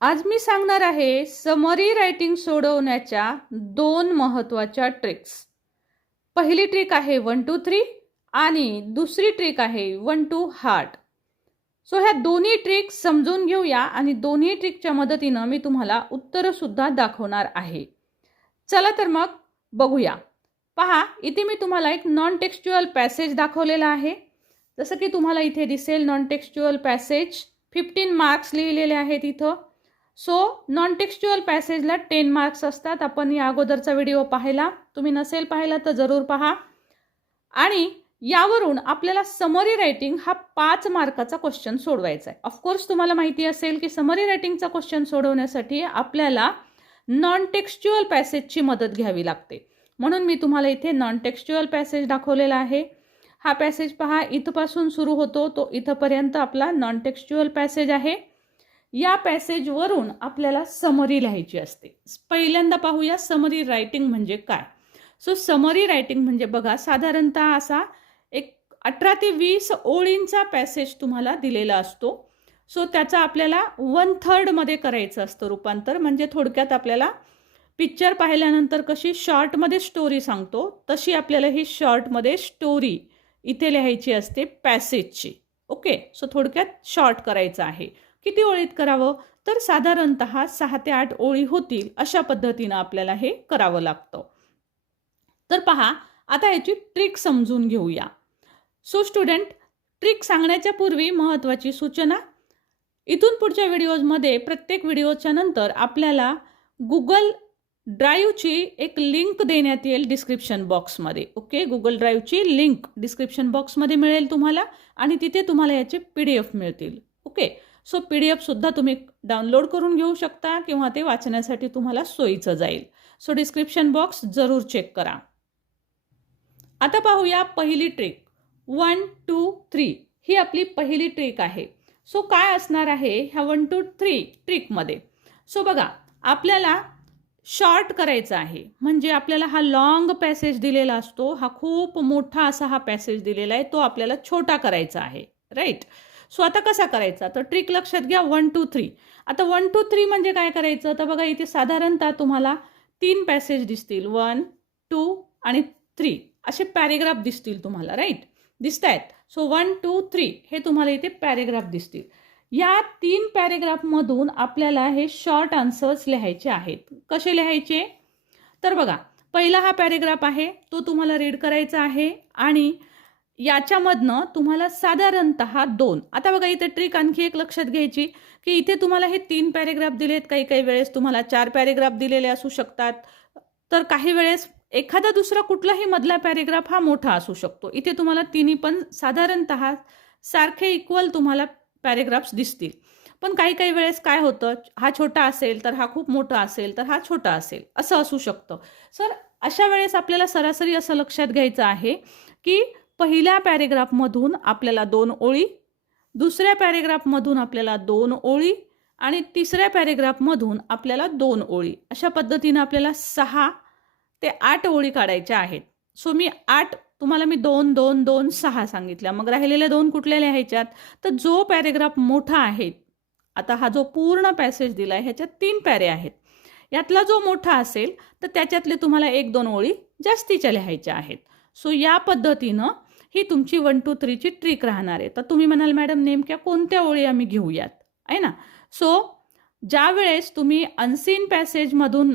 आज मी सांगणार आहे समरी रायटिंग सोडवण्याच्या दोन महत्त्वाच्या ट्रिक्स. पहिली ट्रिक आहे 1 2 3 आणि दुसरी ट्रिक आहे 1 2 हार्ट. सो ह्या दोन्ही ट्रिक समजून घेऊया आणि दोन्ही ट्रिकच्या मदतीने मी तुम्हाला उत्तर सुद्धा दाखवणार आहे. चला तर मग बघूया. पहा, इथे मी तुम्हाला एक नॉन टेक्स्च्युअल पॅसेज दाखवलेला आहे. जसं की तुम्हाला इथे दिसेल नॉन टेक्स्च्युअल पॅसेज 15 मार्क्स लिहिलेले आहेत इथं. सो नॉन टेक्स्च्युअल पॅसेजला 10 मार्क्स असतात. आपण या अगोदरचा व्हिडिओ पाहिला, तुम्ही नसेल पाहिला तर जरूर पहा. आणि यावरून आपल्याला समरी रायटिंग हा 5 मार्काचा क्वेश्चन सोडवायचा आहे. ऑफकोर्स तुम्हाला माहिती असेल की समरी रायटिंगचा क्वेश्चन सोडवण्यासाठी आपल्याला नॉन टेक्स्च्युअल पॅसेजची मदत घ्यावी लागते. म्हणून मी तुम्हाला इथे नॉन टेक्स्च्युअल पॅसेज दाखवलेला आहे. हा पॅसेज पहा, इथपासून सुरू होतो तो इथपर्यंत आपला नॉन टेक्स्च्युअल पॅसेज आहे. या पॅसेजवरून आपल्याला समरी लिहायची असते. पहिल्यांदा पाहूया समरी रायटिंग म्हणजे काय. सो समरी रायटिंग म्हणजे बघा, साधारणतः असा एक 18 ते 20 ओळींचा पॅसेज तुम्हाला दिलेला असतो. सो त्याचा आपल्याला 1/3 मध्ये करायचं असतं रूपांतर. म्हणजे थोडक्यात आपल्याला पिक्चर पाहिल्यानंतर कशी शॉर्टमध्ये स्टोरी सांगतो, तशी आपल्याला ही शॉर्टमध्ये स्टोरी इथे लिहायची असते पॅसेजची. ओके, सो थोडक्यात शॉर्ट करायचं आहे. किती ओळीत करावं, तर साधारणतः 6 ते 8 ओळी होतील अशा पद्धतीनं आपल्याला हे करावं लागतं. तर पहा, आता याची ट्रिक समजून घेऊया. सो स्टुडंट, ट्रिक सांगण्याच्या पूर्वी महत्त्वाची सूचना. इथून पुढच्या व्हिडिओजमध्ये प्रत्येक व्हिडिओच्या नंतर आपल्याला गुगल ड्राईव्हची एक लिंक देण्यात येईल डिस्क्रिप्शन बॉक्समध्ये. ओके, गुगल ड्राईव्हची लिंक डिस्क्रिप्शन बॉक्समध्ये मिळेल तुम्हाला आणि तिथे तुम्हाला याचे PDF मिळतील. ओके, सो PDF सुद्धा तुम्ही डाउनलोड करून घेऊ शकता किंवा ते वाचण्यासाठी तुम्हाला सोयीचं जाईल. सो डिस्क्रिप्शन बॉक्स जरूर चेक करा. आता पाहूया पहिली ट्रिक 1 2 3. ही आपली पहिली ट्रिक आहे. सो काय असणार आहे ह्या 1 2 3 ट्रिकमध्ये. सो बघा, आपल्याला शॉर्ट करायचा आहे. म्हणजे आपल्याला हा लॉंग पॅसेज दिलेला असतो, हा खूप मोठा असा हा पॅसेज दिलेला आहे, तो आपल्याला छोटा करायचा आहे. राईट. सो आता कसा करायचा, तर ट्रिक लक्षात घ्या 1 2 3. आता 1 2 3 म्हणजे काय करायचं, तर बघा इथे साधारणतः तुम्हाला 3 पॅसेज दिसतील, 1 2 आणि 3 असे पॅरेग्राफ दिसतील तुम्हाला. राईट, दिसत आहेत. सो 1 2 3 हे तुम्हाला इथे पॅरेग्राफ दिसतील. या 3 पॅरेग्राफमधून आपल्याला हे शॉर्ट आन्सर्स लिहायचे आहेत. कसे लिहायचे, तर बघा, पहिला हा पॅरेग्राफ आहे तो तुम्हाला रीड करायचा आहे आणि याच्यामधनं तुम्हाला साधारणतः 2. आता बघा इथे ट्रिक आणखी एक लक्षात घ्यायची की इथे तुम्हाला हे 3 पॅरेग्राफ दिलेत, काही काही वेळेस तुम्हाला 4 पॅरेग्राफ दिलेले असू शकतात, तर काही वेळेस एखादा दुसरा कुठलाही मधला पॅरेग्राफ हा मोठा असू शकतो. इथे तुम्हाला तिन्ही पण साधारणतः सारखे इक्वल तुम्हाला पॅरेग्राफ्स दिसतील. पण काही काही वेळेस काय होतं, हा छोटा असेल तर हा खूप मोठा असेल तर हा छोटा असेल, असं असू शकतं. सर अशा वेळेस आपल्याला सरासरी असं लक्षात घ्यायचं आहे की पहिल्या पॅरेग्राफमधून आपल्याला 2 ओळी, दुसऱ्या पॅरेग्राफमधून आपल्याला 2 ओळी आणि तिसऱ्या पॅरेग्राफमधून आपल्याला 2 ओळी, अशा पद्धतीनं आपल्याला 6 ते 8 ओळी काढायच्या आहेत. सो मी 8 तुम्हाला मी 2 2 2 6 सांगितल्या. मग राहिलेल्या 2 कुठल्या लिहायच्यात, तर जो पॅरेग्राफ मोठा आहे, आता हा जो पूर्ण पॅसेज दिला आहे ह्याच्यात 3 पॅरे आहेत, यातला जो मोठा असेल तर त्याच्यातले तुम्हाला 1 2 ओळी जास्तीच्या लिहायच्या आहेत. सो या पद्धतीनं ही तुमची 1 2 3 ची ट्रिक राहणार आहे. तर तुम्ही म्हणाल मॅडम नेमक्या कोणत्या ओळी आम्ही घेऊयात, आहे ना. सो ज्या वेळेस तुम्ही अनसीन पॅसेजमधून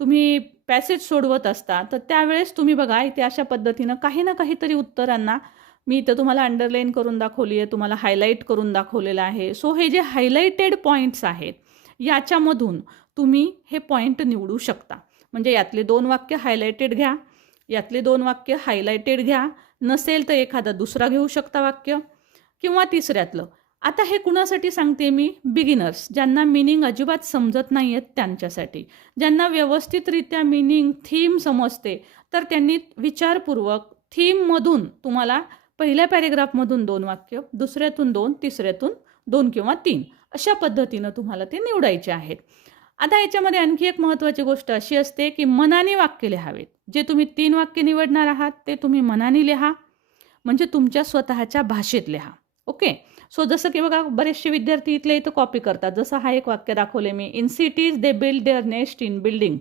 तुम्ही पॅसेज सोडवत असता, तर त्यावेळेस तुम्ही बघा इथे अशा पद्धतीनं काही ना काहीतरी उत्तरांना मी इथं तुम्हाला अंडरलाईन करून दाखवली आहे, तुम्हाला हायलाईट करून दाखवलेलं आहे. सो हे जे हायलाइटेड पॉईंट्स आहेत याच्यामधून तुम्ही हे पॉईंट निवडू शकता. म्हणजे यातले 2 वाक्य हायलाइटेड घ्या, यातले 2 वाक्य हायलाइटेड घ्या, नसेल तर एखादा दुसरा घेऊ शकता वाक्य किंवा तिसऱ्यातलं. आता हे कुणासाठी सांगते मी, बिगिनर्स, ज्यांना मीनिंग अजिबात समजत नाही आहेत त्यांच्यासाठी. ज्यांना व्यवस्थितरित्या मीनिंग थीम समजते तर त्यांनी विचारपूर्वक थीममधून तुम्हाला पहिल्या पॅरेग्राफमधून 2 वाक्य, दुसऱ्यातून 2, तिसऱ्यातून 2 किंवा 3 अशा पद्धतीनं तुम्हाला ते निवडायचे आहेत. आता याच्यामध्ये आणखी एक महत्त्वाची गोष्ट अशी असते की मनाने वाक्य लिहावेत. जे तुम्ही 3 वाक्य निवडणार आहात ते तुम्ही मनाने लिहा, म्हणजे तुमच्या स्वतःच्या भाषेत लिहा. ओके, सो जसं की बघा बरेचसे विद्यार्थी इथले इथं कॉपी करतात. जसं हा एक वाक्य दाखवले मी, in cities they build their nest in building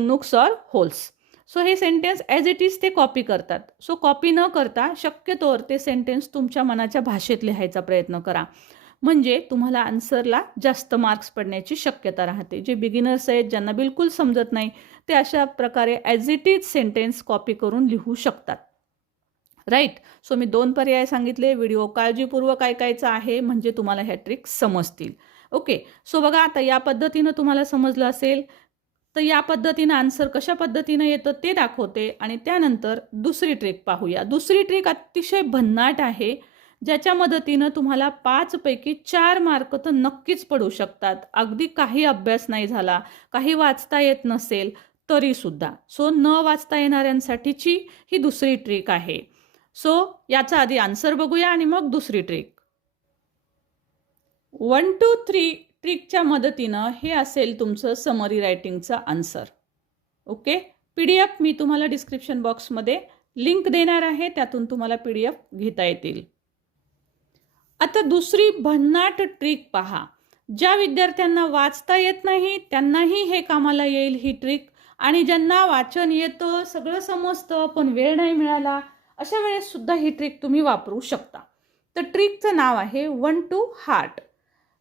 nooks or holes. So हे सेंटेन्स ॲज इट इज ते कॉपी करतात. सो कॉपी न करता शक्यतोवर ते सेंटेन्स तुमच्या मनाच्या भाषेत लिहायचा प्रयत्न करा, म्हणजे तुम्हाला आन्सरला जास्त मार्क्स पडण्याची शक्यता राहते. जे बिगिनर्स आहेत, ज्यांना बिलकुल समजत नाही, ते अशा प्रकारे as it is sentence copy करून लिहू शकतात. राईट. सो मी 2 पर्याय सांगितले. व्हिडिओ काळजीपूर्वक ऐकायचा आहे, म्हणजे तुम्हाला ह्या ट्रिक्स समजतील. ओके. सो बघा आता या पद्धतीनं तुम्हाला समजलं असेल, तर या पद्धतीनं आन्सर कशा पद्धतीनं येतं ते दाखवते आणि त्यानंतर दुसरी ट्रिक पाहूया. दुसरी ट्रिक अतिशय भन्नाट आहे, ज्याच्या मदतीनं तुम्हाला 5 पैकी 4 मार्क तर नक्कीच पडू शकतात. अगदी काही अभ्यास नाही झाला, काही वाचता येत नसेल तरीसुद्धा. सो न वाचता येणाऱ्यांसाठीची ही दुसरी ट्रिक आहे. सो याचा आधी आन्सर बघूया आणि मग दुसरी ट्रिक. 1 2 3 ट्रिकच्या मदतीनं हे असेल तुमचं समरी रायटिंगचं आन्सर. ओके. PDF मी तुम्हाला डिस्क्रिप्शन बॉक्समध्ये लिंक देणार आहे, त्यातून तुम्हाला PDF घेता येतील. आता दुसरी भन्नाट ट्रिक पहा. ज्या विद्यार्थ्यांना वाचता येत नाही त्यांनाही हे कामाला येईल ही ट्रिक, आणि ज्यांना वाचन येतं, सगळं समजतं पण वेळ नाही मिळाला, अशा वेळेस सुद्धा ही ट्रिक तुम्ही वापरू शकता. तर ट्रिकचं नाव आहे 1 2 हार्ट.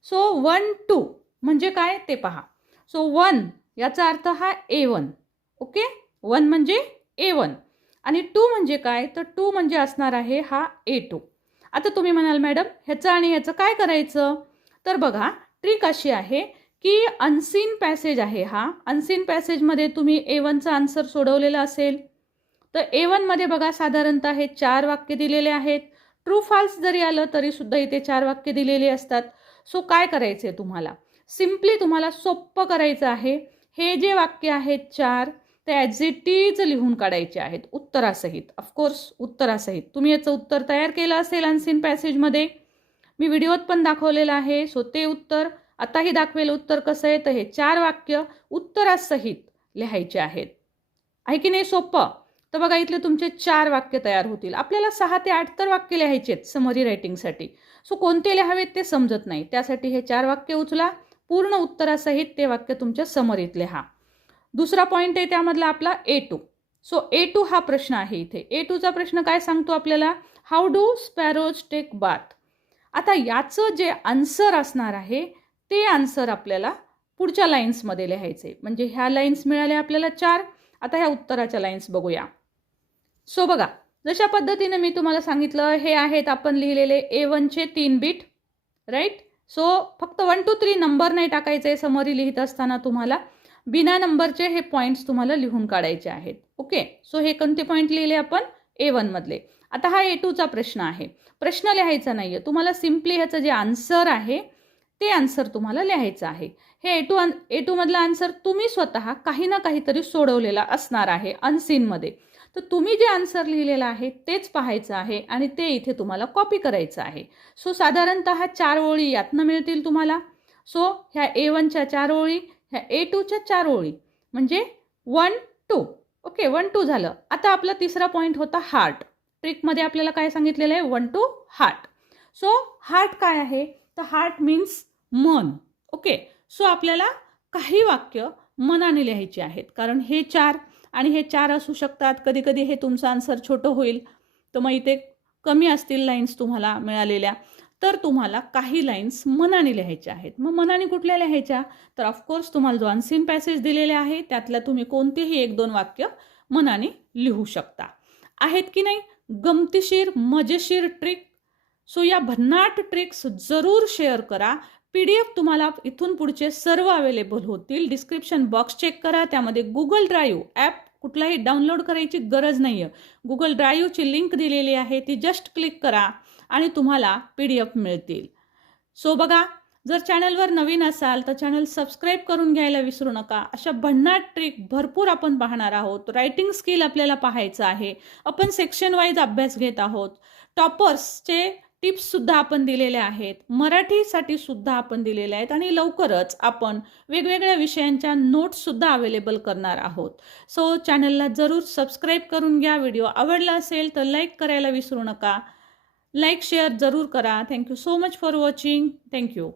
सो 1 2 म्हणजे काय ते पहा. सो 1 याचा अर्थ हा A1. ओके. 1 म्हणजे A1 आणि 2 म्हणजे काय, तर 2 म्हणजे असणार आहे हा A2. आता तुम्ही म्हणाल मॅडम ह्याचं आणि ह्याचं काय करायचं, तर बघा ट्रिक अशी आहे की अनसीन पॅसेज आहे हा. अनसीन पॅसेजमध्ये तुम्ही A1चा आन्सर सोडवलेला असेल, तर A1 मध्ये बघा साधारणतः हे 4 वाक्य दिलेले आहेत. ट्रू फॉल्स जरी आलं तरी सुद्धा इथे 4 वाक्य दिलेली असतात. सो काय करायचं आहे तुम्हाला, सिम्पली तुम्हाला सोप्पं करायचं आहे. हे जे वाक्य आहेत 4 ते ॲज इट इज लिहून काढायचे आहेत उत्तरासहित. ऑफकोर्स उत्तरासहित. तुम्ही याचं उत्तर तयार केलं असेल अनसीन पॅसेजमध्ये, मी व्हिडिओत पण दाखवलेलं आहे. सो ते उत्तर आताही दाखवेल उत्तर कसं आहे, तर हे 4 वाक्य उत्तरासहित लिहायचे आहेत. आहे की नाही सोपं. तर बघा इथले तुमचे 4 वाक्य तयार होतील. आपल्याला 6 ते 8 तर वाक्य लिहायचे आहेत समरी रायटिंगसाठी. सो कोणते लिहावेत ते समजत नाही, त्यासाठी हे 4 वाक्य उचला, पूर्ण उत्तरासहित ते वाक्य तुमच्या समरीत लिहा. दुसरा पॉईंट आहे त्यामधला आपला A2. सो A2 हा प्रश्न आहे इथे. A2चा प्रश्न काय सांगतो आपल्याला, how do sparrows take bath. आता याचं जे आन्सर असणार आहे ते आन्सर आपल्याला पुढच्या लाईन्समध्ये लिहायचे. म्हणजे ह्या लाईन्स मिळाल्या आपल्याला 4. आता ह्या उत्तराच्या लाईन्स बघूया. सो बघा जशा पद्धतीने मी तुम्हाला सांगितलं, हे आहेत आपण लिहिलेले A1चे 3 बीट. राईट. सो फक्त 1 2 3 नंबर नाही टाकायचे समरी लिहित असताना, तुम्हाला बिना नंबरचे हे पॉईंट्स तुम्हाला लिहून काढायचे आहेत. ओके. सो हे कोणते पॉईंट लिहिले आपण A1 मधले. आता हा A2चा प्रश्न आहे. प्रश्न लिहायचा नाहीये तुम्हाला, सिम्पली ह्याचं जे आन्सर आहे ते आन्सर तुम्हाला लिहायचं आहे. हे A2 मधला आन्सर तुम्ही स्वतः काही ना काहीतरी सोडवलेला असणार आहे अनसीनमध्ये. तर तुम्ही जे आन्सर लिहिलेलं आहे तेच पाहायचं आहे आणि ते इथे तुम्हाला कॉपी करायचं आहे. सो साधारणतः 4 ओळी यातनं मिळतील तुम्हाला. सो ह्या A1च्या 4 ओळी, ह्या A2च्या 4 ओळी, म्हणजे 1 2. ओके. 1 2 झालं. आता आपला तिसरा पॉईंट होता हार्ट. ट्रिकमध्ये आपल्याला काय सांगितलेलं आहे, 1 2 हार्ट. सो हार्ट काय आहे, तर हार्ट मीन्स मन. ओके. सो आपल्याला काही वाक्य मनाने लिहायची आहेत, कारण हे 4 आणि हे 4 असू शकतात. कधी कधी हे तुमचं आन्सर छोटं होईल, तर मग इथे कमी असतील लाईन्स तुम्हाला मिळालेल्या, तर तुम्हाला काही लाईन्स मनाने लिहायच्या आहेत. मग मनाने कुठल्या लिहायच्या, तर ऑफकोर्स तुम्हाला जो अनसीन पॅसेज दिलेले आहे त्यातल्या तुम्ही कोणतेही 1-2 वाक्य मनाने लिहू शकता. आहेत की नाही गमतीशीर मजेशीर ट्रिक. सो या भन्नाट ट्रिक्स जरूर शेअर करा. PDF तुम्हाला इथून पुढचे सर्व अवेलेबल होतील. डिस्क्रिप्शन बॉक्स चेक करा, त्यामध्ये गुगल ड्राईव्ह ॲप कुठलाही डाउनलोड करायची गरज नाही आहे. गुगल ड्राईव्हची लिंक दिलेली आहे, ती जस्ट क्लिक करा आणि तुम्हाला PDF मिळतील. सो बघा, जर चॅनलवर नवीन असाल तर चॅनल सबस्क्राईब करून घ्यायला विसरू नका. अशा भन्नाट ट्रिक भरपूर आपण पाहणार आहोत. रायटिंग स्किल आपल्याला पाहायचं आहे. आपण सेक्शन वाईज अभ्यास घेत आहोत. टॉपर्सचे टिप्ससुद्धा आपण दिलेल्या आहेत. मराठीसाठी सुद्धा आपण दिलेल्या आहेत आणि लवकरच आपण वेगवेगळ्या विषयांच्या नोट्ससुद्धा अवेलेबल करणार आहोत. सो चॅनलला जरूर सबस्क्राईब करून घ्या. व्हिडिओ आवडला असेल तर लाईक करायला विसरू नका. लाईक शेअर जरूर करा. Thank you so much for watching. Thank you.